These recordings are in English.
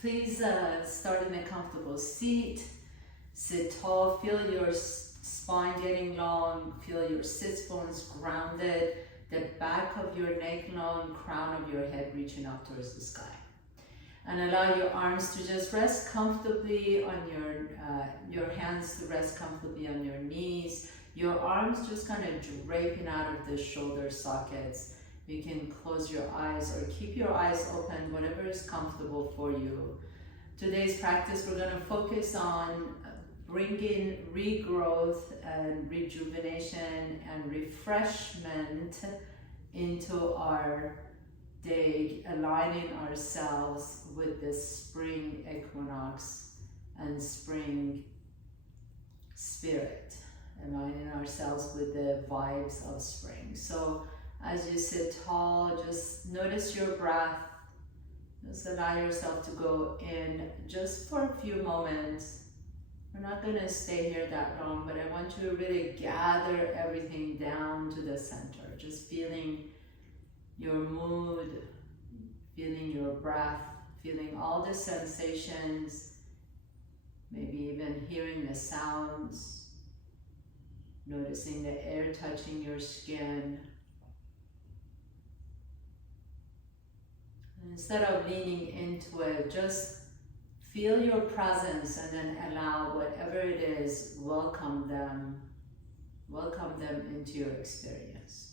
Please start in a comfortable seat. Sit tall, feel your spine getting long, feel your sits bones grounded, the back of your neck long, crown of your head reaching up towards the sky. And allow your arms to just rest comfortably on your hands to rest comfortably on your knees. Your arms just kind of draping out of the shoulder sockets. You can close your eyes or keep your eyes open, whatever is comfortable for you. Today's practice, we're going to focus on bringing regrowth and rejuvenation and refreshment into our day, aligning ourselves with the spring equinox and spring spirit, aligning ourselves with the vibes of spring. So as you sit tall, just notice your breath. Just allow yourself to go in just for a few moments. We're not going to stay here that long, but I want you to really gather everything down to the center. Just feeling your mood, feeling your breath, feeling all the sensations, maybe even hearing the sounds, noticing the air touching your skin. Instead of leaning into it, just feel your presence and then allow whatever it is, welcome them into your experience.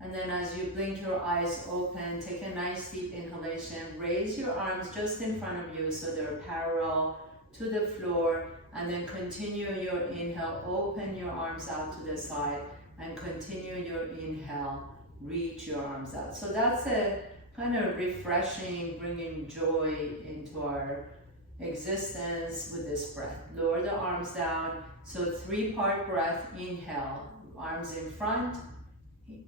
And then as you blink your eyes open, take a nice deep inhalation, raise your arms just in front of you so they're parallel to the floor, and then continue your inhale, open your arms out to the side, and continue your inhale, reach your arms out. So that's a kind of refreshing, bringing joy into our existence with this breath. Lower the arms down. So 3-part breath. Inhale, arms in front.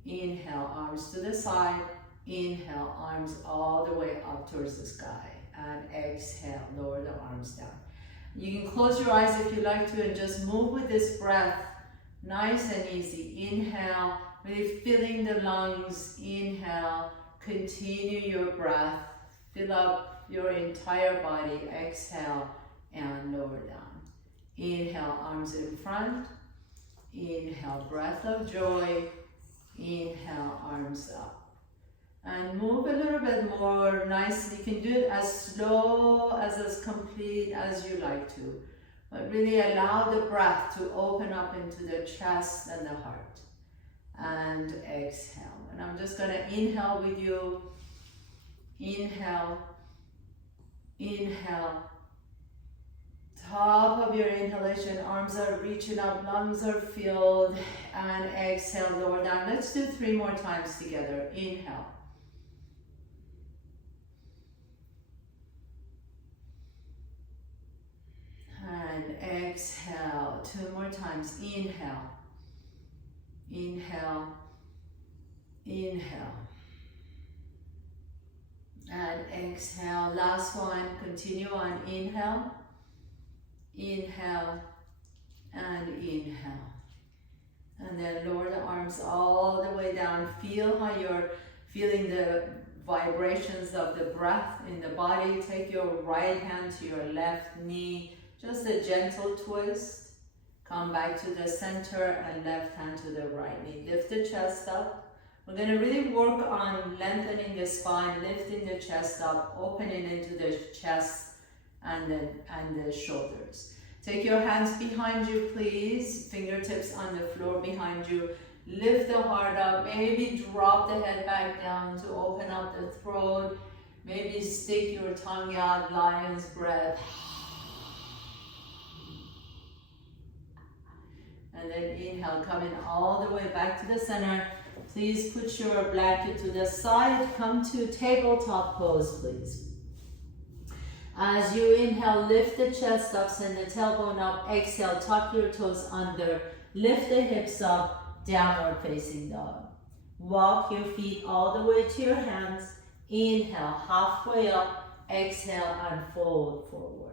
Inhale, arms to the side. Inhale, arms all the way up towards the sky. And exhale, lower the arms down. You can close your eyes if you like to and just move with this breath. Nice and easy. Inhale, really filling the lungs. Inhale. Continue your breath, fill up your entire body, exhale and lower down. Inhale, arms in front. Inhale, breath of joy. Inhale, arms up. And move a little bit more nicely. You can do it as slow, as complete as you like to. But really allow the breath to open up into the chest and the heart. And exhale. And I'm just going to inhale with you. Inhale. Inhale. Top of your inhalation, arms are reaching up, lungs are filled. And exhale, lower down. Let's do 3 more times together. Inhale. And exhale. 2 more times. Inhale. Inhale, inhale, and exhale. Last one, continue on. Inhale, inhale, and inhale. And then lower the arms all the way down. Feel how you're feeling the vibrations of the breath in the body. Take your right hand to your left knee, just a gentle twist. Come back to the center and left hand to the right knee. Lift the chest up. We're going to really work on lengthening the spine, lifting the chest up, opening into the chest and the shoulders. Take your hands behind you, please. Fingertips on the floor behind you. Lift the heart up. Maybe drop the head back down to open up the throat. Maybe stick your tongue out, lion's breath. And then inhale, coming all the way back to the center. Please put your blanket to the side. Come to tabletop pose, please. As you inhale, lift the chest up, send the tailbone up. Exhale, tuck your toes under. Lift the hips up, downward facing dog. Walk your feet all the way to your hands. Inhale, halfway up. Exhale, and fold forward.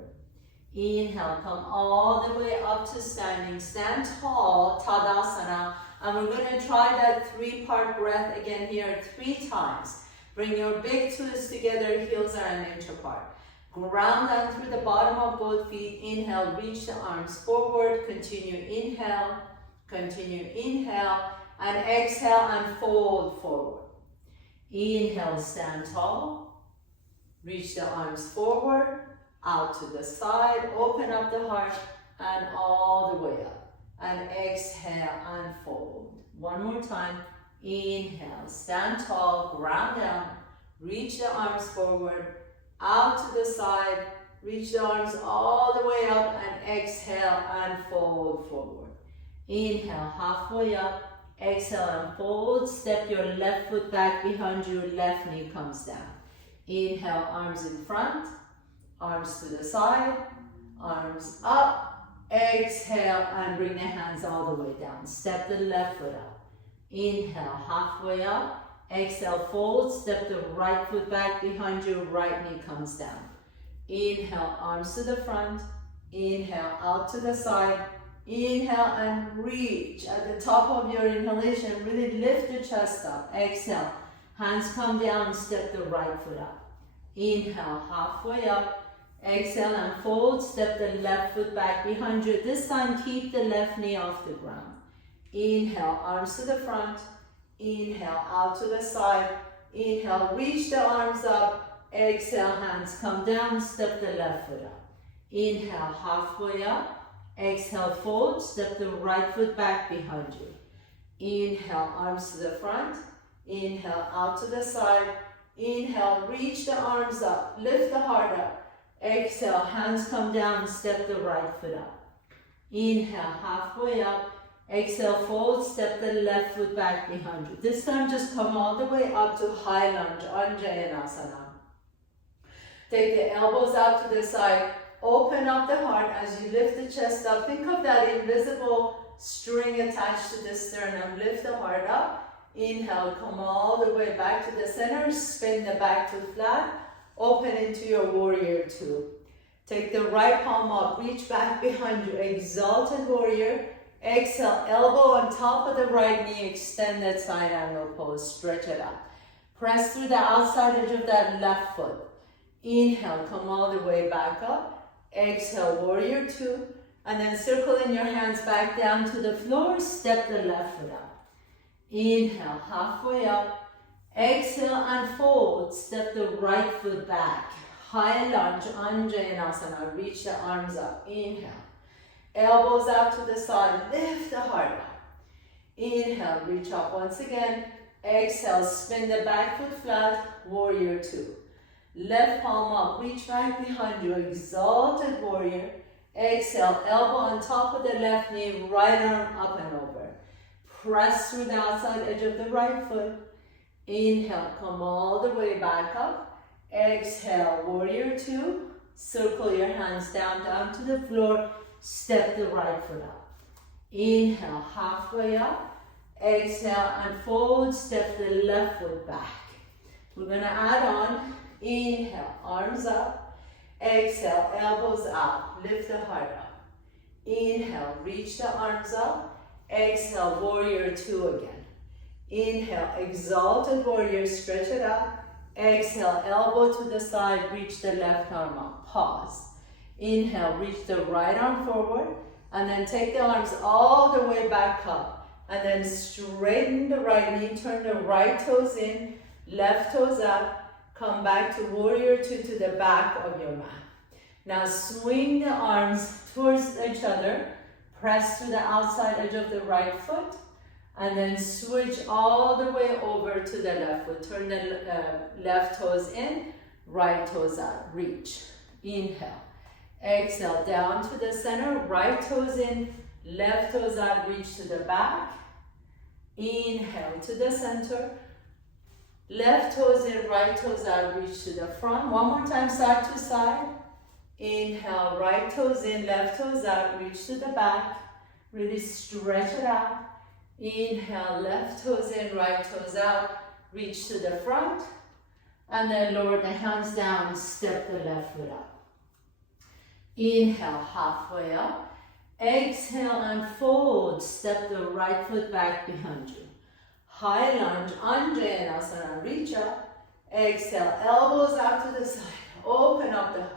Inhale, come all the way up to standing. Stand tall, Tadasana. And we're going to try that 3-part breath again here 3 times. Bring your big toes together, heels are an inch apart. Ground down through the bottom of both feet. Inhale, reach the arms forward. Continue, inhale, and exhale and fold forward. Inhale, stand tall. Reach the arms forward, out to the side, open up the heart, and all the way up. And exhale and fold. One more time. Inhale, stand tall, ground down, reach the arms forward, out to the side, reach the arms all the way up, and exhale and fold forward. Inhale, halfway up, exhale and fold. Step your left foot back behind you, left knee comes down. Inhale, arms in front, arms to the side, arms up, exhale and bring the hands all the way down. Step the left foot up. Inhale, halfway up. Exhale, fold. Step the right foot back behind you. Right knee comes down. Inhale, arms to the front. Inhale, out to the side. Inhale and reach. At the top of your inhalation, really lift the chest up. Exhale, hands come down. Step the right foot up. Inhale, halfway up. Exhale and fold. Step the left foot back behind you. This time, keep the left knee off the ground. Inhale, arms to the front. Inhale, out to the side. Inhale, reach the arms up. Exhale, hands come down. Step the left foot up. Inhale, halfway up. Exhale, fold. Step the right foot back behind you. Inhale, arms to the front. Inhale, out to the side. Inhale, reach the arms up. Lift the heart up. Exhale, hands come down. Step the right foot up. Inhale, halfway up. Exhale, fold, step the left foot back behind you. This time just come all the way up to high lunge, Anjayanasana. Take the elbows out to the side, open up the heart as you lift the chest up. Think of that invisible string attached to the sternum. Lift the heart up. Inhale, come all the way back to the center, spin the back foot flat, open into your warrior two. Take the right palm up, reach back behind you, exalted warrior. Exhale, elbow on top of the right knee, extend that side angle pose, stretch it out. Press through the outside edge of that left foot. Inhale, come all the way back up. Exhale, warrior two, and then circle in your hands back down to the floor, step the left foot up. Inhale, halfway up. Exhale and fold, step the right foot back. High lunge, Anjayanasana, reach the arms up. Inhale. Elbows out to the side, lift the heart up. Inhale, reach up once again. Exhale, spin the back foot flat, warrior two. Left palm up, reach back behind you, exalted warrior. Exhale, elbow on top of the left knee, right arm up and over. Press through the outside edge of the right foot. Inhale, come all the way back up. Exhale, warrior two. Circle your hands down to the floor. Step the right foot up. Inhale, halfway up. Exhale and fold. Step the left foot back. We're going to add on. Inhale, arms up. Exhale, elbows out. Lift the heart up. Inhale, reach the arms up. Exhale, warrior two again. Inhale, exalted warrior, stretch it up. Exhale, elbow to the side, reach the left arm up. Pause. Inhale, reach the right arm forward, and then take the arms all the way back up. And then straighten the right knee, turn the right toes in, left toes out. Come back to warrior two to the back of your mat. Now swing the arms towards each other. Press to the outside edge of the right foot. And then switch all the way over to the left foot. Turn the left toes in, right toes out. Reach. Inhale. Exhale, down to the center, right toes in, left toes out, reach to the back. Inhale to the center, left toes in, right toes out, reach to the front. One more time, side to side. Inhale, right toes in, left toes out, reach to the back. Really stretch it out. Inhale, left toes in, right toes out, reach to the front. And then lower the hands down, step the left foot up. Inhale, halfway up. Exhale and fold. Step the right foot back behind you. High lunge, Anjayanasana, reach up. Exhale, elbows out to the side. Open up the heart.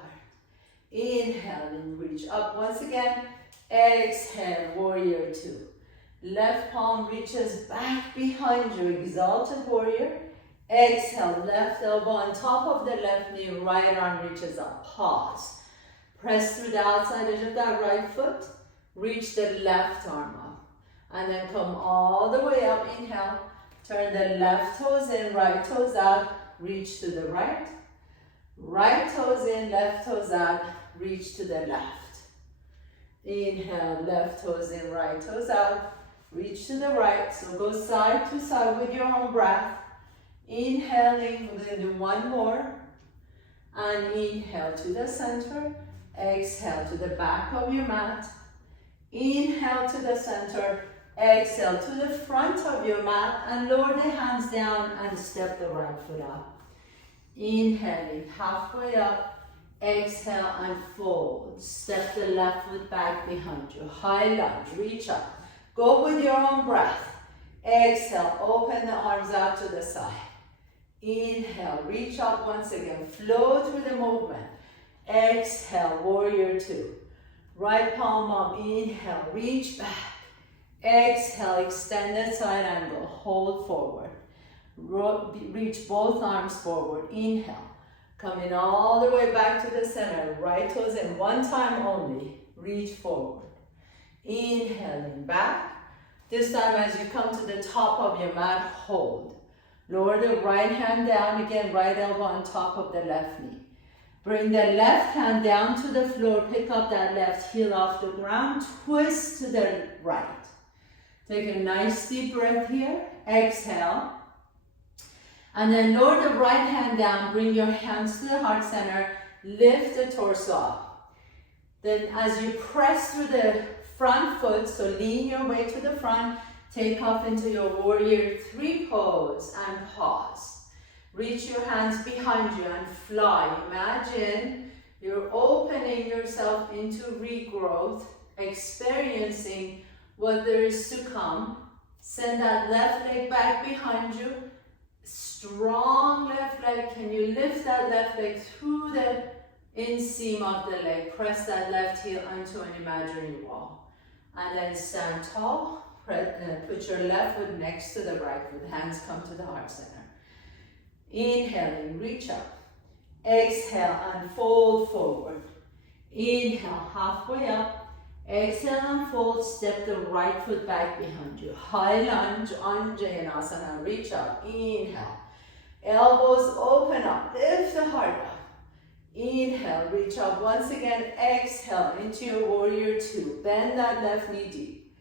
Inhale and reach up once again. Exhale, warrior two. Left palm reaches back behind you, exalted warrior. Exhale, left elbow on top of the left knee, right arm reaches up. Pause. Press through the outside edge of that right foot. Reach the left arm up. And then come all the way up. Inhale. Turn the left toes in, right toes out. Reach to the right. Right toes in, left toes out. Reach to the left. Inhale, left toes in, right toes out. Reach to the right. So go side to side with your own breath. Inhaling, we're going to do one more. And inhale to the center. Exhale to the back of your mat. Inhale to the center. Exhale to the front of your mat. And lower the hands down and step the right foot up. Inhaling, halfway up. Exhale and fold. Step the left foot back behind you. High lunge, reach up. Go with your own breath. Exhale, open the arms out to the side. Inhale, reach up once again. Flow through the movement. Exhale, warrior two. Right palm up, inhale, reach back. Exhale, extended side angle, hold forward. Reach both arms forward, inhale. Coming all the way back to the center, right toes in, one time only. Reach forward. Inhaling back. This time as you come to the top of your mat, hold. Lower the right hand down, again, right elbow on top of the left knee. Bring the left hand down to the floor, pick up that left heel off the ground, twist to the right. Take a nice deep breath here, exhale. And then lower the right hand down, bring your hands to the heart center, lift the torso up. Then as you press through the front foot, so lean your way to the front, take off into your warrior three pose and pause. Reach your hands behind you and fly. Imagine you're opening yourself into regrowth, experiencing what there is to come. Send that left leg back behind you. Strong left leg. Can you lift that left leg through the inseam of the leg? Press that left heel onto an imaginary wall. And then stand tall. Put your left foot next to the right foot. Hands come to the heart center. Inhaling, reach up. Exhale and fold forward. Inhale, halfway up. Exhale and fold. Step the right foot back behind you. High lunge, Anjaneyasana. Reach up. Inhale. Elbows open up. Lift the heart up. Inhale, reach up once again. Exhale into your warrior two. Bend that left knee deep.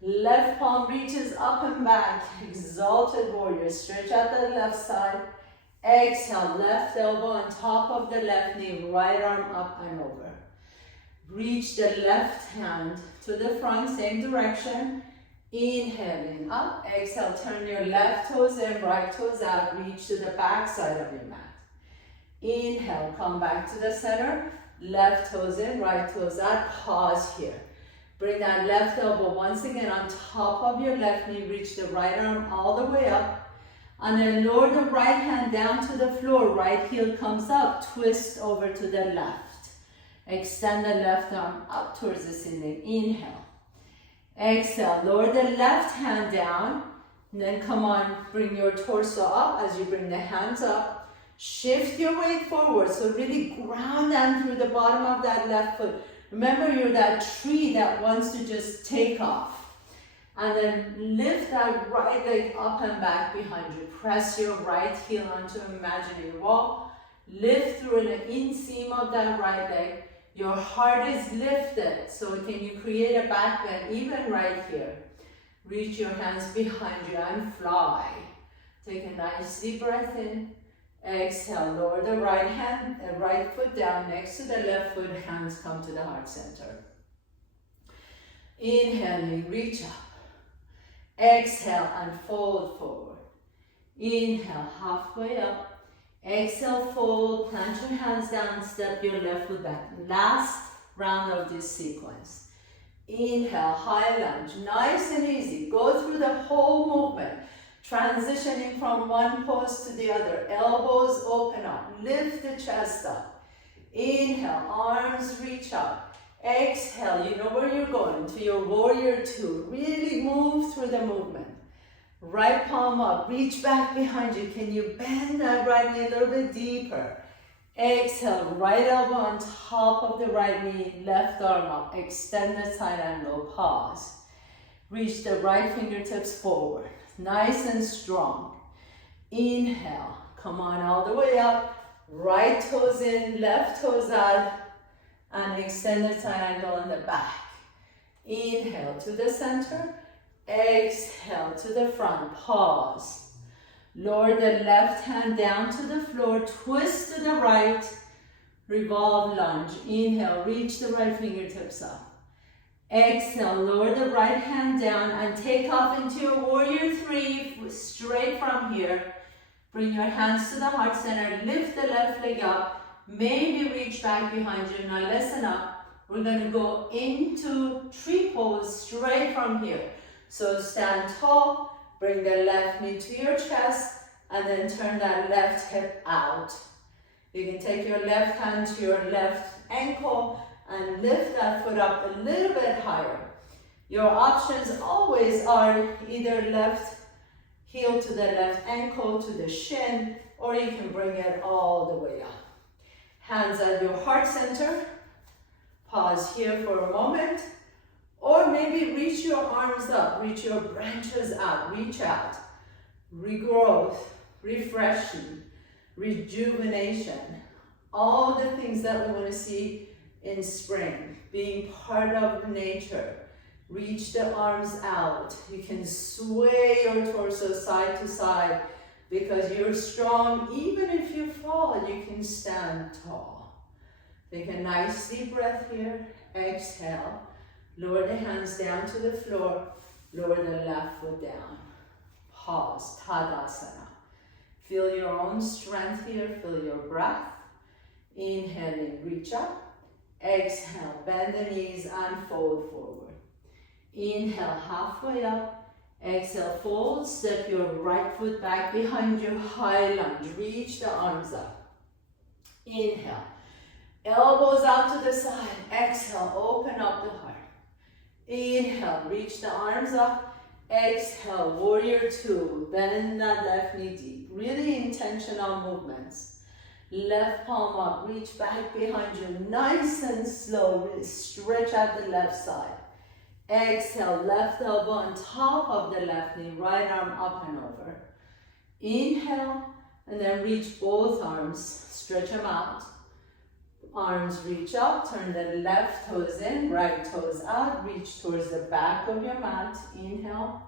Left palm reaches up and back. Exalted warrior. Stretch out the left side. Exhale, left elbow on top of the left knee. Right arm up and over. Reach the left hand to the front, same direction. Inhaling up. Exhale, turn your left toes in, right toes out. Reach to the back side of your mat. Inhale, come back to the center. Left toes in, right toes out. Pause here. Bring that left elbow once again on top of your left knee. Reach the right arm all the way up. And then lower the right hand down to the floor. Right heel comes up. Twist over to the left. Extend the left arm up towards the ceiling. Inhale. Exhale. Lower the left hand down. And then come on. Bring your torso up as you bring the hands up. Shift your weight forward. So really ground down through the bottom of that left foot. Remember, you're that tree that wants to just take off. And then lift that right leg up and back behind you. Press your right heel onto an imaginary wall. Lift through the inseam of that right leg. Your heart is lifted. So can you create a back bend even right here? Reach your hands behind you and fly. Take a nice deep breath in. Exhale, lower the right foot down next to the left foot. Hands come to the heart center. Inhaling, reach up. Exhale and fold forward. Inhale, halfway up. Exhale, fold. Plant your hands down. Step your left foot back. Last round of this sequence. Inhale, high lunge. Nice and easy. Go through the whole movement. Transitioning from one pose to the other. Elbows open up. Lift the chest up. Inhale, arms reach up. Exhale, you know where you're going, to your warrior two. Really move through the movement. Right palm up, reach back behind you. Can you bend that right knee a little bit deeper? Exhale, right elbow on top of the right knee, left arm up. Extend the side angle, pause. Reach the right fingertips forward. Nice and strong. Inhale, come on all the way up. Right toes in, left toes out. And extend the side angle on the back. Inhale to the center. Exhale to the front. Pause. Lower the left hand down to the floor. Twist to the right. Revolve lunge. Inhale, reach the right fingertips up. Exhale, lower the right hand down and take off into your warrior three, straight from here. Bring your hands to the heart center, lift the left leg up, maybe reach back behind you. Now listen up, we're gonna go into tree pose straight from here. So stand tall, bring the left knee to your chest, and then turn that left hip out. You can take your left hand to your left ankle, and lift that foot up a little bit higher. Your options always are either left heel to the left ankle, to the shin, or you can bring it all the way up. Hands at your heart center. Pause here for a moment. Or maybe reach your arms up, reach your branches out, reach out. Regrowth, refreshing, rejuvenation. All the things that we want to see in spring, being part of nature. Reach the arms out. You can sway your torso side to side because you're strong. Even if you fall, you can stand tall. Take a nice deep breath here. Exhale. Lower the hands down to the floor. Lower the left foot down. Pause. Tadasana. Feel your own strength here. Feel your breath. Inhaling, reach up. Exhale, bend the knees and fold forward. Inhale, halfway up. Exhale, fold. Step your right foot back behind you. High lunge. Reach the arms up. Inhale. Elbows out to the side. Exhale, open up the heart. Inhale, reach the arms up. Exhale, warrior two. Bending that left knee deep. Really intentional movements. Left palm up, reach back behind you, nice and slow, really stretch out the left side. Exhale, left elbow on top of the left knee, right arm up and over. Inhale, and then reach both arms, stretch them out. Arms reach up, turn the left toes in, right toes out, reach towards the back of your mat. Inhale,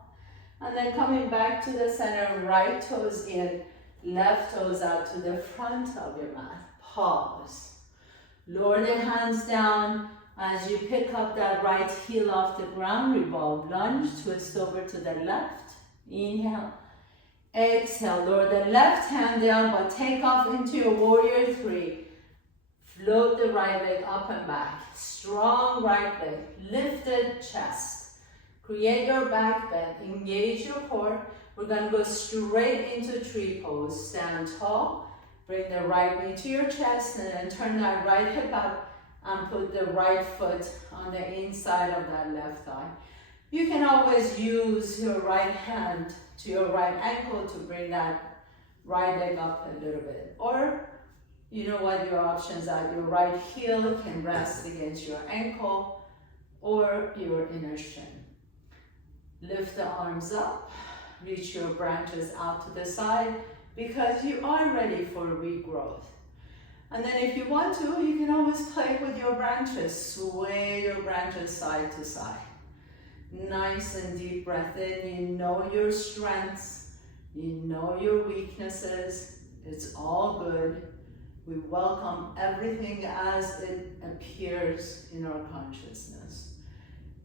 and then coming back to the center, right toes in, left toes out to the front of your mat. Pause. Lower the hands down as you pick up that right heel off the ground. Revolve lunge, twist over to the left. Inhale. Exhale, lower the left hand down, but take off into your warrior three. Float the right leg up and back. Strong right leg. Lifted chest. Create your back bend. Engage your core. We're going to go straight into tree pose. Stand tall. Bring the right knee to your chest and then turn that right hip up and put the right foot on the inside of that left thigh. You can always use your right hand to your right ankle to bring that right leg up a little bit. Or, you know what your options are. Your right heel can rest against your ankle or your inner shin. Lift the arms up. Reach your branches out to the side because you are ready for regrowth. And then if you want to, you can always play with your branches. Sway your branches side to side. Nice and deep breath in. You know your strengths. You know your weaknesses. It's all good. We welcome everything as it appears in our consciousness.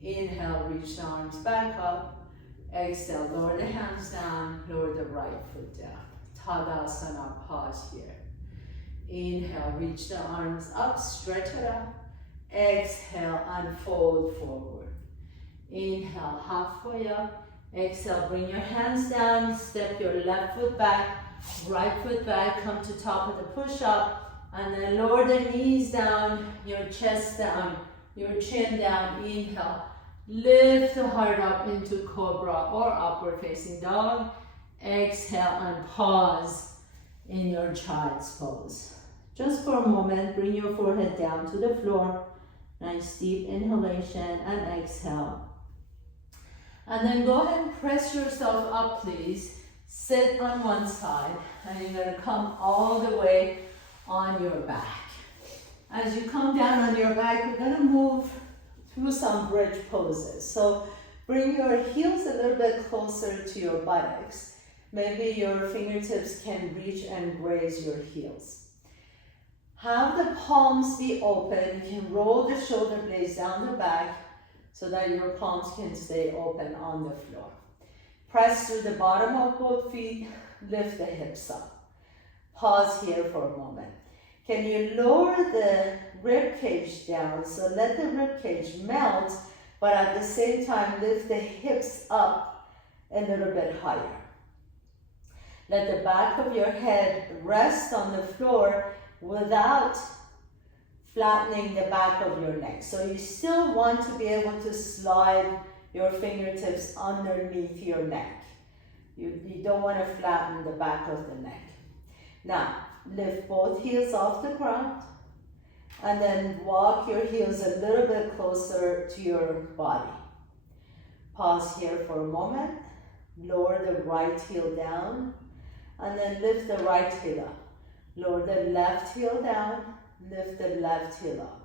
Inhale, reach the arms back up. Exhale, lower the hands down, lower the right foot down. Tadasana, pause here. Inhale, reach the arms up, stretch it up. Exhale, and fold forward. Inhale, halfway up. Exhale, bring your hands down, step your left foot back, right foot back, come to top of the push-up, and then lower the knees down, your chest down, your chin down. Inhale, lift the heart up into cobra or upward facing dog. Exhale and pause in your child's pose. Just for a moment, bring your forehead down to the floor. Nice deep inhalation and exhale. And then go ahead and press yourself up, please. Sit on one side, and you're gonna come all the way on your back. As you come down on your back, we're gonna move through some bridge poses. So bring your heels a little bit closer to your buttocks. Maybe your fingertips can reach and graze your heels. Have the palms be open. You can roll the shoulder blades down the back so that your palms can stay open on the floor. Press through the bottom of both feet, lift the hips up. Pause here for a moment. Can you lower the rib cage down? So let the rib cage melt, but at the same time lift the hips up a little bit higher. Let the back of your head rest on the floor without flattening the back of your neck. So you still want to be able to slide your fingertips underneath your neck. You don't want to flatten the back of the neck. Now, lift both heels off the ground and then walk your heels a little bit closer to your body. Pause here for a moment. Lower the right heel down and then lift the right heel up. Lower the left heel down, lift the left heel up.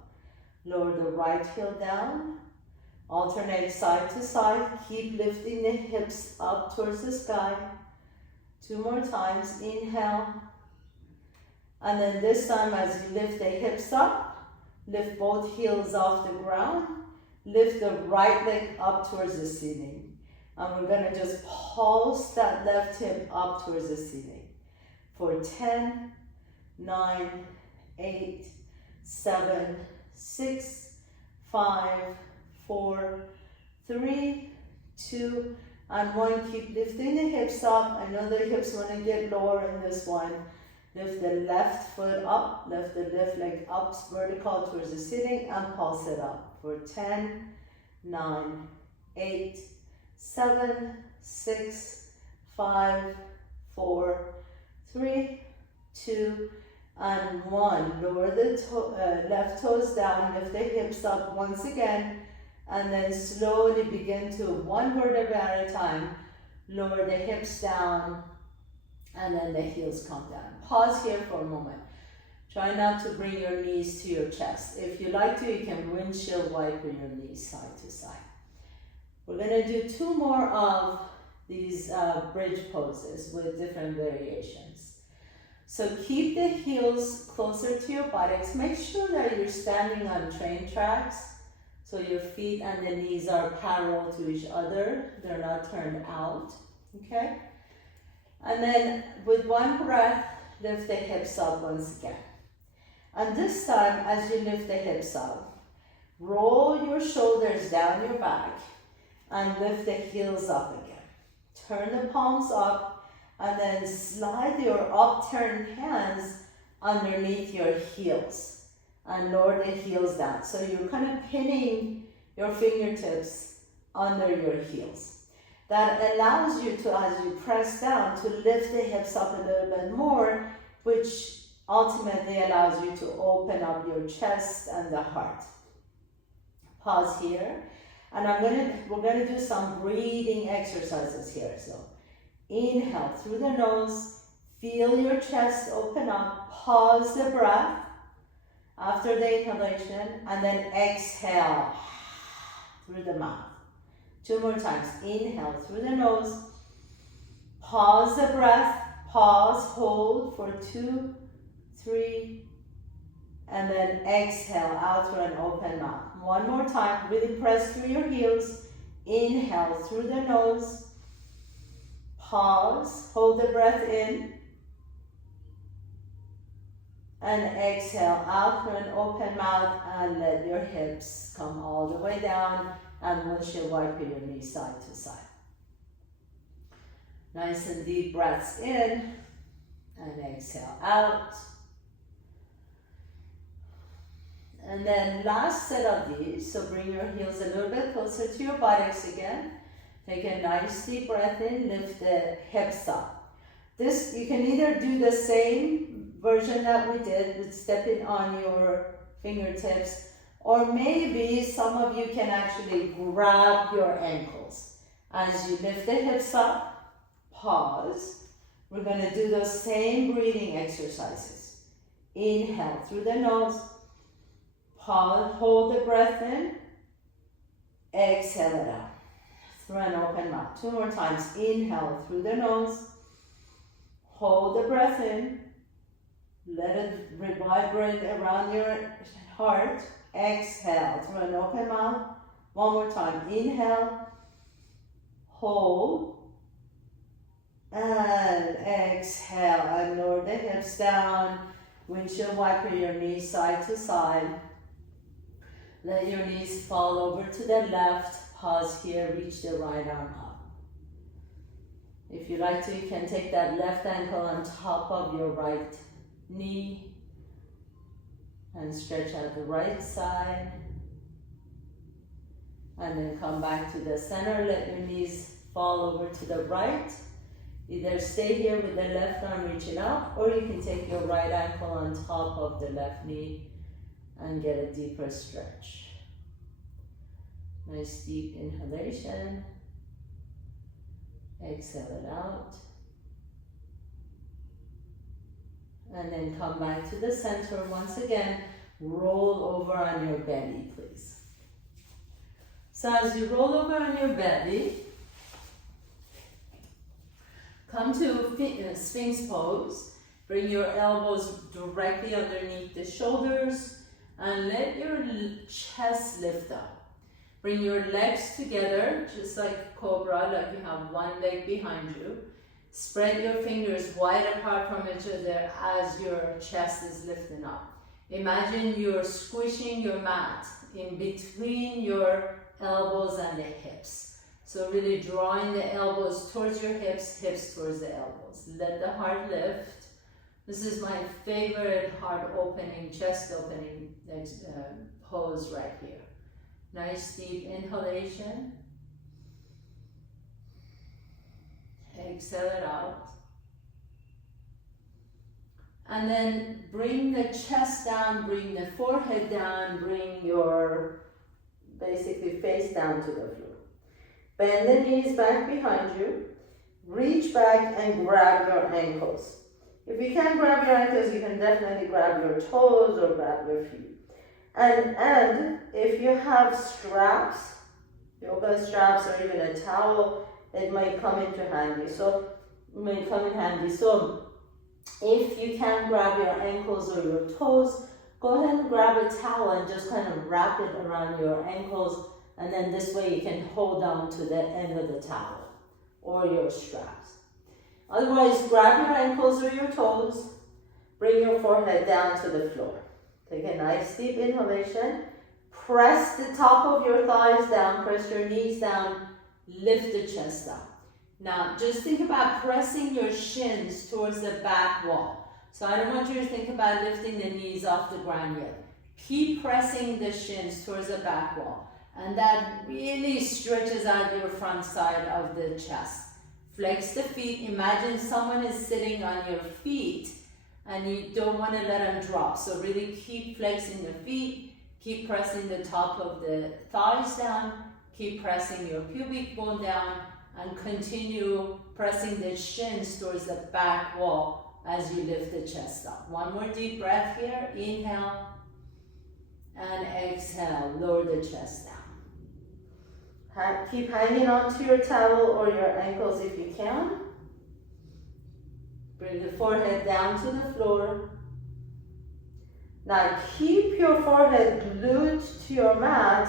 Lower the right heel down, alternate side to side. Keep lifting the hips up towards the sky. 2 more times, inhale. And then this time as you lift the hips up, lift both heels off the ground, lift the right leg up towards the ceiling. And we're gonna just pulse that left hip up towards the ceiling. For 10, 9, 8, 7, 6, 5, 4, 3, 2, and 1. Keep lifting the hips up. I know the hips want to get lower in this one. Lift the left foot up, lift the left leg up vertical towards the ceiling and pulse it up. For 10, 9, 8, 7, 6, 5, 4, 3, 2, and 1. Lower the left toes down, lift the hips up once again, and then slowly begin to 1 vertebra at a time. Lower the hips down, and then the heels come down. Pause here for a moment. Try not to bring your knees to your chest. If you like to, you can windshield wiper your knees side to side. We're gonna do 2 more of these bridge poses with different variations. So keep the heels closer to your buttocks. Make sure that you're standing on train tracks. So your feet and the knees are parallel to each other. They're not turned out, okay? And then with 1 breath, lift the hips up once again. And this time, as you lift the hips up, roll your shoulders down your back and lift the heels up again. Turn the palms up and then slide your upturned hands underneath your heels and lower the heels down. So you're kind of pinning your fingertips under your heels. That allows you to, as you press down, to lift the hips up a little bit more, which ultimately allows you to open up your chest and the heart. Pause here, and we're gonna do some breathing exercises here. So inhale through the nose, feel your chest open up, pause the breath after the inhalation, and then exhale through the mouth. 2 more times. Inhale through the nose, pause the breath, pause, hold for 2, 3, and then exhale out through an open mouth. 1 more time, really press through your heels. Inhale through the nose, pause, hold the breath in, and exhale out through an open mouth and let your hips come all the way down and windshield wiper your knees side to side. Nice and deep breaths in and exhale out. And then last set of these, so bring your heels a little bit closer to your buttocks again. Take a nice deep breath in, lift the hips up. This, you can either do the same version that we did with stepping on your fingertips, or maybe some of you can actually grab your ankles. As you lift the hips up, pause. We're going to do those same breathing exercises. Inhale through the nose, pause, hold the breath in, exhale it out through an open mouth. 2 more times. Inhale through the nose, hold the breath in, let it revibrate around your heart. Exhale through an open mouth. 1 more time. Inhale, hold, and exhale. And lower the hips down. Windshield wiper your knees side to side. Let your knees fall over to the left. Pause here, reach the right arm up. If you like to, you can take that left ankle on top of your right knee and stretch out the right side. And then come back to the center. Let your knees fall over to the right. Either stay here with the left arm reaching up, or you can take your right ankle on top of the left knee and get a deeper stretch. Nice deep inhalation. Exhale it out. And then come back to the center once again. Roll over on your belly, please. So as you roll over on your belly, come to Sphinx pose. Bring your elbows directly underneath the shoulders and let your chest lift up. Bring your legs together, just like cobra, like you have one leg behind you. Spread your fingers wide apart from each other as your chest is lifting up. Imagine you're squishing your mat in between your elbows and the hips. So really drawing the elbows towards your hips, hips towards the elbows. Let the heart lift. This is my favorite heart opening, chest opening pose right here. Nice deep inhalation. Exhale it out. And then bring the chest down, bring the forehead down, bring your basically face down to the floor. Bend the knees back behind you. Reach back and grab your ankles. If you can't grab your ankles, you can definitely grab your toes or grab your feet. And if you have straps, yoga straps or even a towel, it might come into handy. So if you can't grab your ankles or your toes, go ahead and grab a towel and just kind of wrap it around your ankles, and then this way you can hold on to the end of the towel or your straps. Otherwise, grab your ankles or your toes, bring your forehead down to the floor. Take a nice deep inhalation. Press the top of your thighs down, press your knees down, lift the chest up. Now, just think about pressing your shins towards the back wall. So I don't want you to think about lifting the knees off the ground yet. Keep pressing the shins towards the back wall. And that really stretches out your front side of the chest. Flex the feet. Imagine someone is sitting on your feet and you don't want to let them drop. So really keep flexing the feet. Keep pressing the top of the thighs down. Keep pressing your pubic bone down. And continue pressing the shins towards the back wall as you lift the chest up. One more deep breath here. Inhale and exhale. Lower the chest down. Keep hanging onto your towel or your ankles if you can. Bring the forehead down to the floor. Now keep your forehead glued to your mat.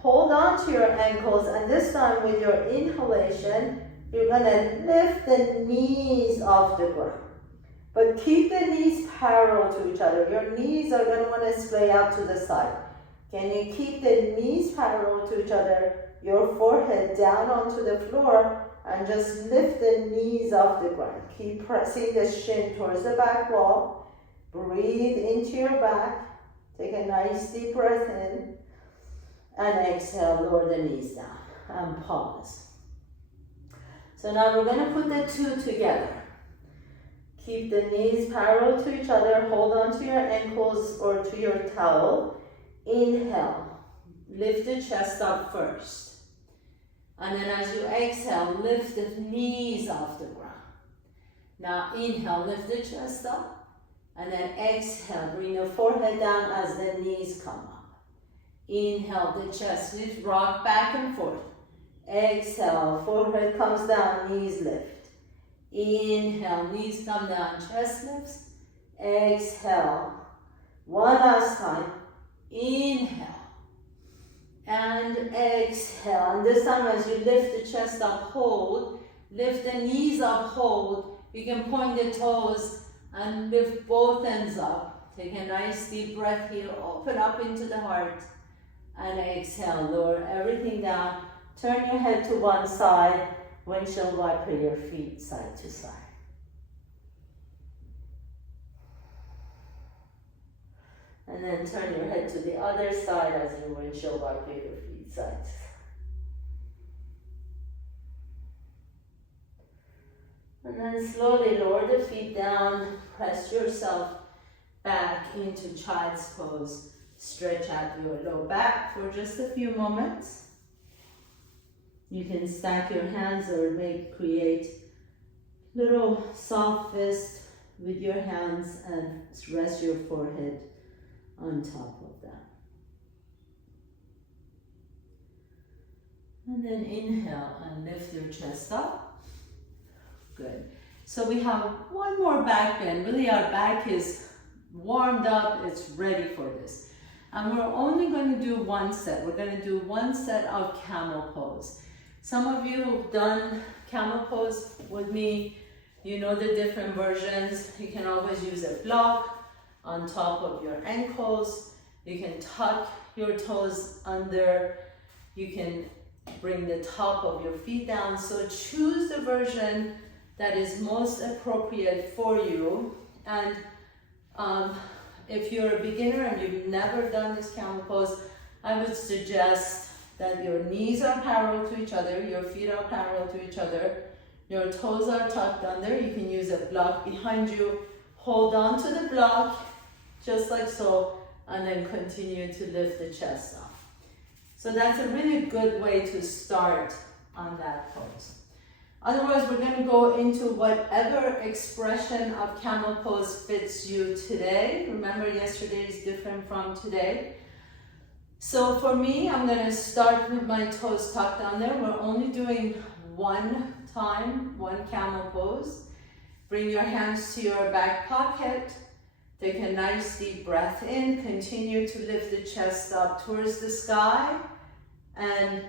Hold on to your ankles, and this time with your inhalation, you're going to lift the knees off the ground. But keep the knees parallel to each other. Your knees are going to want to splay out to the side. Can you keep the knees parallel to each other, your forehead down onto the floor, And just lift the knees off the ground. Keep pressing the shin towards the back wall. Breathe into your back. Take a nice deep breath in. And exhale, lower the knees down. And pause. So now we're going to put the two together. Keep the knees parallel to each other. Hold on to your ankles or to your towel. Inhale. Lift the chest up first. And then as you exhale, lift the knees off the ground. Now inhale, lift the chest up. And then exhale, bring the forehead down as the knees come up. Inhale, the chest lifts, rock back and forth. Exhale, forehead comes down, knees lift. Inhale, knees come down, chest lifts. Exhale. One last time. Inhale. And exhale. And this time as you lift the chest up, hold. Lift the knees up, hold. You can point the toes and lift both ends up. Take a nice deep breath here. Open up into the heart. And exhale. Lower everything down. Turn your head to one side. Windshield wiper your feet side to side. And then turn your head to the other side as you windshield wiper your feet side to side. And then slowly lower the feet down. Press yourself back into child's pose. Stretch out your low back for just a few moments. You can stack your hands or create little soft fist with your hands and rest your forehead on top of that. And then inhale and lift your chest up. Good. So we have one more back bend. Really our back is warmed up, it's ready for this. And we're only going to do one set. We're going to do one set of camel pose. Some of you who've done camel pose with me, you know the different versions. You can always use a block on top of your ankles. You can tuck your toes under. You can bring the top of your feet down. So choose the version that is most appropriate for you. And if you're a beginner and you've never done this camel pose, I would suggest that your knees are parallel to each other, your feet are parallel to each other, your toes are tucked under. You can use a block behind you. Hold on to the block, just like so, and then continue to lift the chest up. So that's a really good way to start on that pose. Otherwise, we're going to go into whatever expression of camel pose fits you today. Remember, yesterday is different from today. So for me, I'm going to start with my toes tucked under. We're only doing one time, one camel pose. Bring your hands to your back pocket. Take a nice deep breath in. Continue to lift the chest up towards the sky. And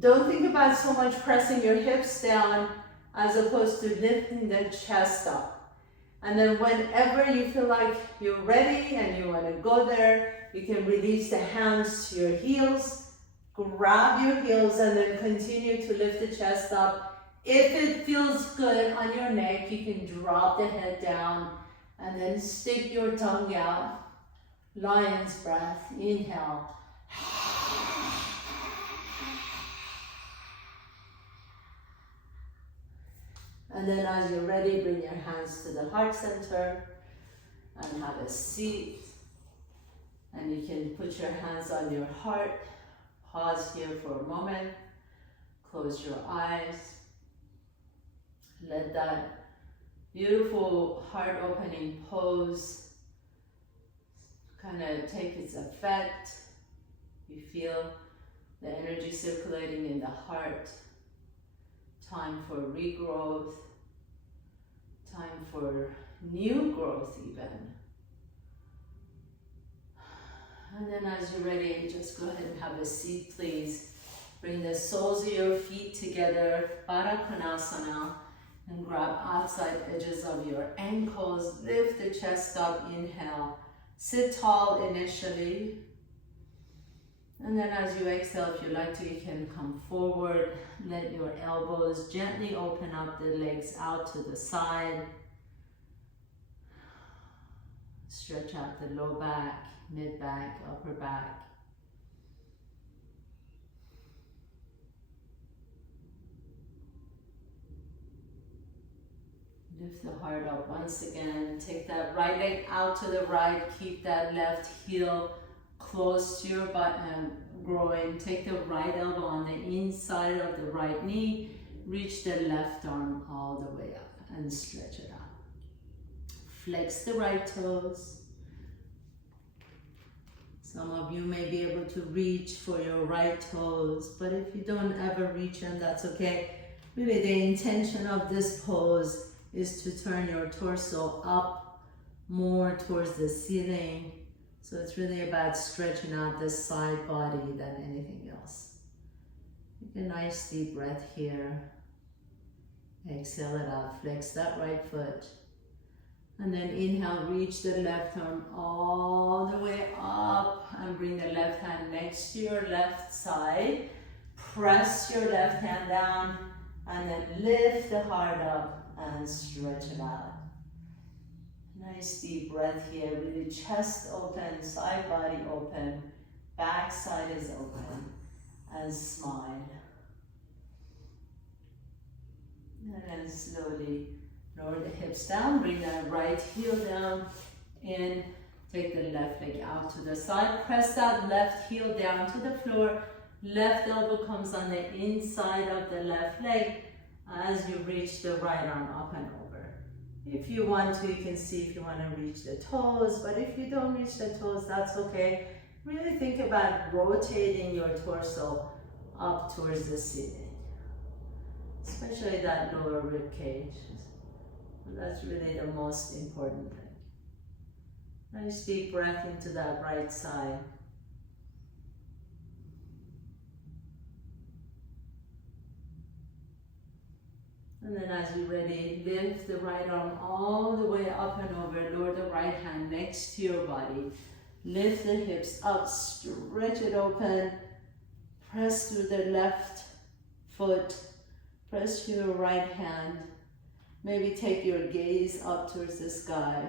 don't think about so much pressing your hips down as opposed to lifting the chest up. And then whenever you feel like you're ready and you want to go there, you can release the hands to your heels, grab your heels, and then continue to lift the chest up. If it feels good on your neck, you can drop the head down and then stick your tongue out. Lion's breath, inhale. And then as you're ready, bring your hands to the heart center and have a seat. And you can put your hands on your heart. Pause here for a moment. Close your eyes. Let that beautiful heart opening pose kind of take its effect. You feel the energy circulating in the heart. Time for regrowth. Time for new growth even. And then as you're ready, just go ahead and have a seat, please. Bring the soles of your feet together, Baddha Konasana, and grab outside edges of your ankles. Lift the chest up, inhale. Sit tall initially. And then as you exhale, if you like to, you can come forward. Let your elbows gently open up, the legs out to the side. Stretch out the low back, mid back, upper back. Lift the heart up once again. Take that right leg out to the right. Keep that left heel close to your butt and groin. Take the right elbow on the inside of the right knee. Reach the left arm all the way up and stretch it out. Flex the right toes. Some of you may be able to reach for your right toes, but if you don't ever reach them, that's okay. Really, the intention of this pose is to turn your torso up more towards the ceiling. So it's really about stretching out the side body than anything else. Take a nice deep breath here. Exhale it out, flex that right foot. And then inhale, reach the left arm all the way up and bring the left hand next to your left side. Press your left hand down and then lift the heart up and stretch it out. Nice deep breath here, really chest open, side body open, back side is open, and smile. And then slowly lower the hips down, bring that right heel down in, take the left leg out to the side, press that left heel down to the floor, left elbow comes on the inside of the left leg as you reach the right arm up and over. If you want to, you can see if you want to reach the toes, but if you don't reach the toes, that's okay. Really think about rotating your torso up towards the ceiling, especially that lower rib cage. That's really the most important thing. Nice deep breath into that right side. And then as you're ready, lift the right arm all the way up and over. Lower the right hand next to your body. Lift the hips up, stretch it open. Press through the left foot. Press through your right hand. Maybe take your gaze up towards the sky.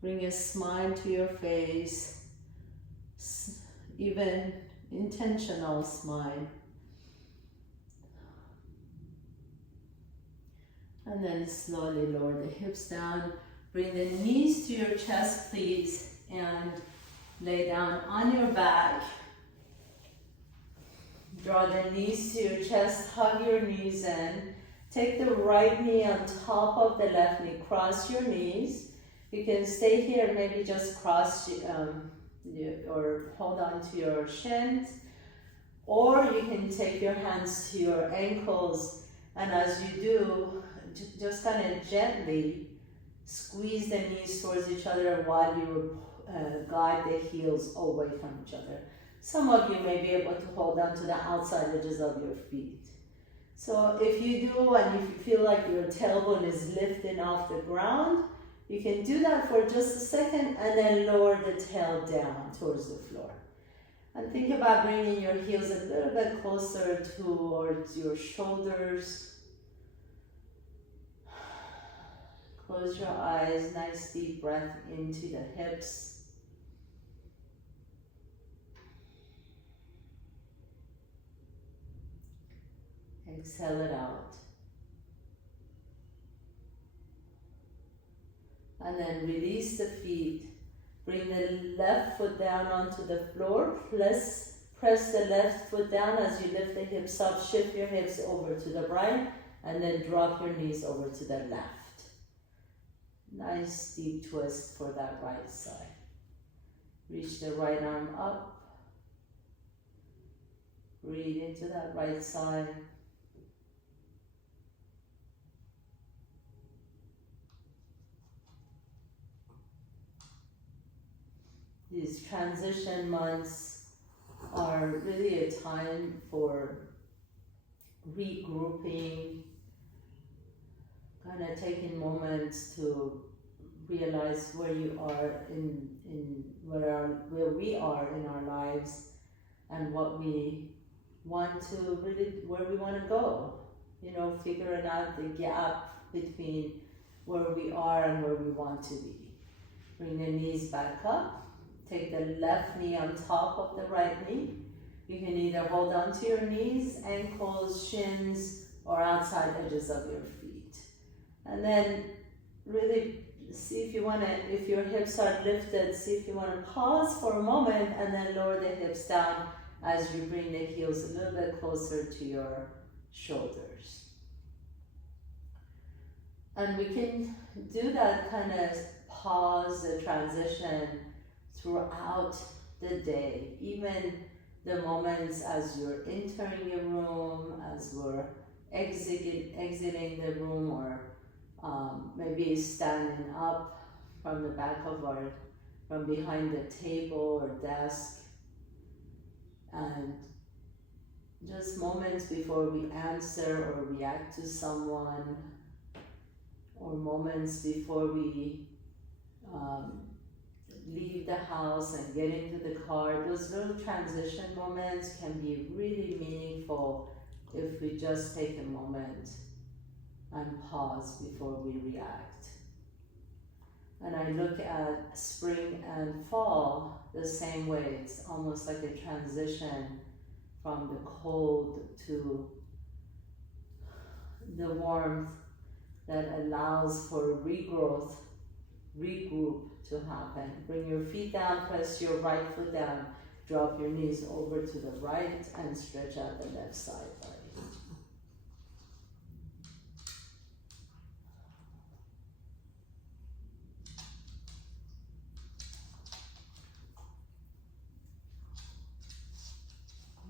Bring a smile to your face. Even intentional smile. And then slowly lower the hips down. Bring the knees to your chest, please, and lay down on your back. Draw the knees to your chest, hug your knees in. Take the right knee on top of the left knee, cross your knees. You can stay here, maybe just cross or hold on to your shins. Or you can take your hands to your ankles, and as you do, just kind of gently squeeze the knees towards each other while you guide the heels away from each other. Some of you may be able to hold on to the outside edges of your feet. So if you do, and if you feel like your tailbone is lifting off the ground, you can do that for just a second and then lower the tail down towards the floor. And think about bringing your heels a little bit closer towards your shoulders. Close your eyes, nice deep breath into the hips. Exhale it out. And then release the feet. Bring the left foot down onto the floor. Press the left foot down as you lift the hips up. Shift your hips over to the right and then drop your knees over to the left. Nice deep twist for that right side. Reach the right arm up. Breathe into that right side. These transition months are really a time for regrouping, kind of taking moments to realize where you are where we are in our lives, and what we want to really, where we want to go. You know, figuring out the gap between where we are and where we want to be. Bring the knees back up. Take the left knee on top of the right knee. You can either hold on to your knees, ankles, shins, or outside edges of your feet. And then really see if you want to, if your hips are lifted, see if you want to pause for a moment and then lower the hips down as you bring the heels a little bit closer to your shoulders. And we can do that kind of pause, the transition throughout the day, even the moments as you're entering your room, as we're exiting the room, or maybe standing up from the back of from behind the table or desk, and just moments before we answer or react to someone, or moments before we leave the house and get into the car. Those little transition moments can be really meaningful if we just take a moment and pause before we react. And I look at spring and fall the same way. It's almost like a transition from the cold to the warmth that allows for regroup to happen. Bring your feet down, press your right foot down, drop your knees over to the right and stretch out the left side body.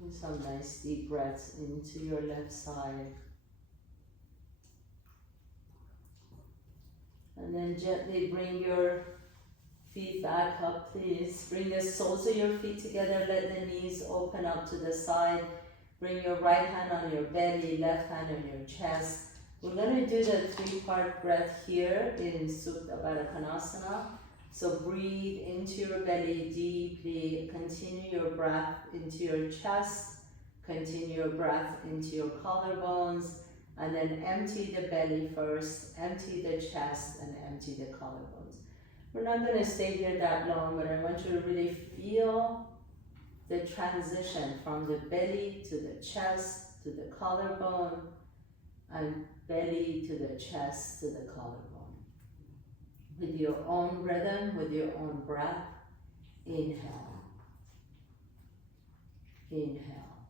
And some nice deep breaths into your left side. And then gently bring your feet back up, please. Bring the soles of your feet together. Let the knees open up to the side. Bring your right hand on your belly, left hand on your chest. We're going to do the 3-part breath here in Supta Baddha Konasana. So breathe into your belly deeply. Continue your breath into your chest. Continue your breath into your collarbones. And then empty the belly first, empty the chest, and empty the collarbones. We're not going to stay here that long, but I want you to really feel the transition from the belly to the chest to the collarbone, and belly to the chest to the collarbone. With your own rhythm, with your own breath, inhale, inhale,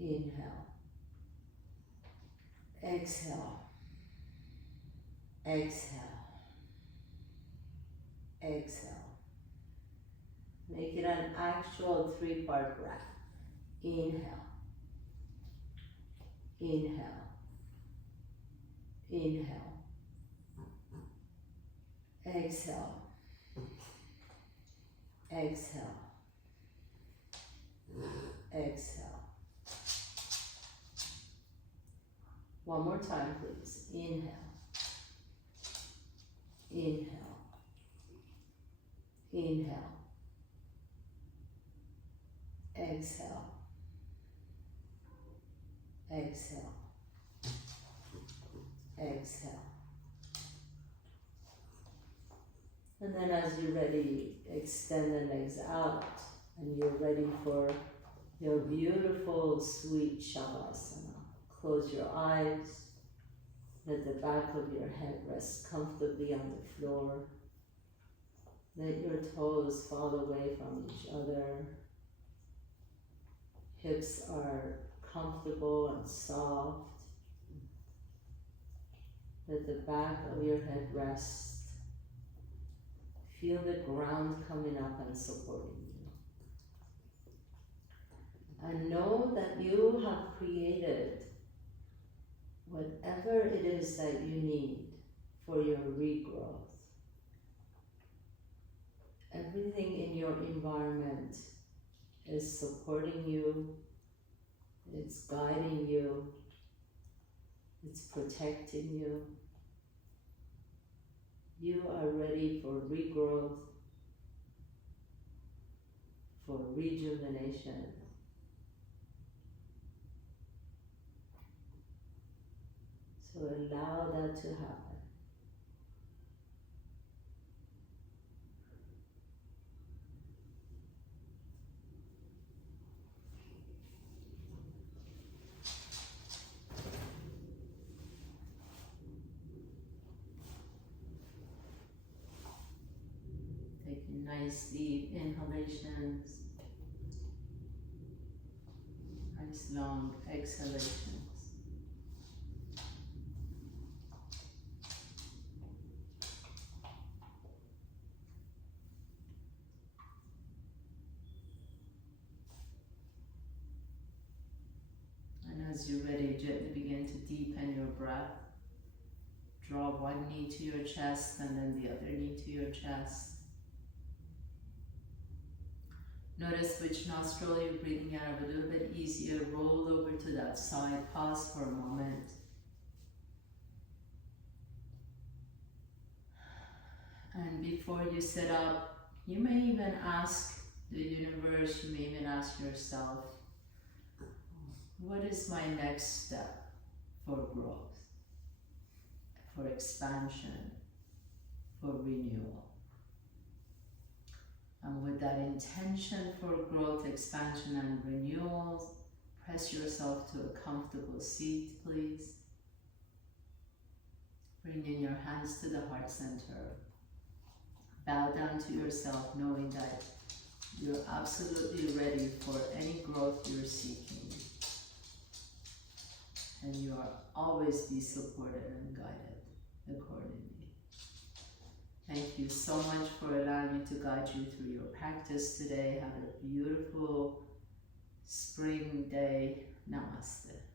inhale. Exhale, exhale, exhale. Make it an actual 3-part breath. Inhale, inhale, inhale, exhale, exhale, exhale. One more time, please. Inhale, inhale, inhale, exhale, exhale, exhale. And then as you're ready, extend the legs out, and you're ready for your beautiful, sweet Shavasana. Close your eyes. Let the back of your head rest comfortably on the floor. Let your toes fall away from each other. Hips are comfortable and soft. Let the back of your head rest. Feel the ground coming up and supporting you. And know that you have created whatever it is that you need for your regrowth. Everything in your environment is supporting you, it's guiding you, it's protecting you. You are ready for regrowth, for rejuvenation. So allow that to happen. Taking nice deep inhalations, nice long exhalations. And as you're ready, gently begin to deepen your breath. Draw one knee to your chest and then the other knee to your chest. Notice which nostril you're breathing out of a little bit easier. Roll over to that side. Pause for a moment. And before you sit up, you may even ask the universe, you may even ask yourself, what is my next step for growth, for expansion, for renewal? And with that intention for growth, expansion, and renewal, press yourself to a comfortable seat, please. Bring in your hands to the heart center. Bow down to yourself, knowing that you're absolutely ready for any growth you're seeking. And you are always be supported and guided accordingly. Thank you so much for allowing me to guide you through your practice today. Have a beautiful spring day. Namaste.